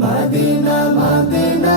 মাদিনা মাদিনা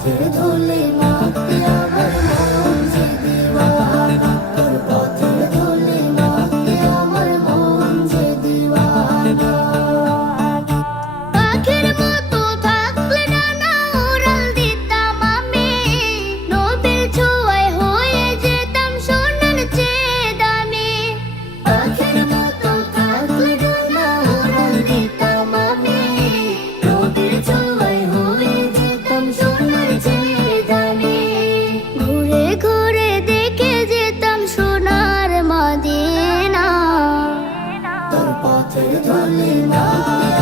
পথের ধুলি মাটি আমার মন যে দিওয়ানা তোর পথের ধুলি মাটি আমার মন যে দিওয়ানা tere me now.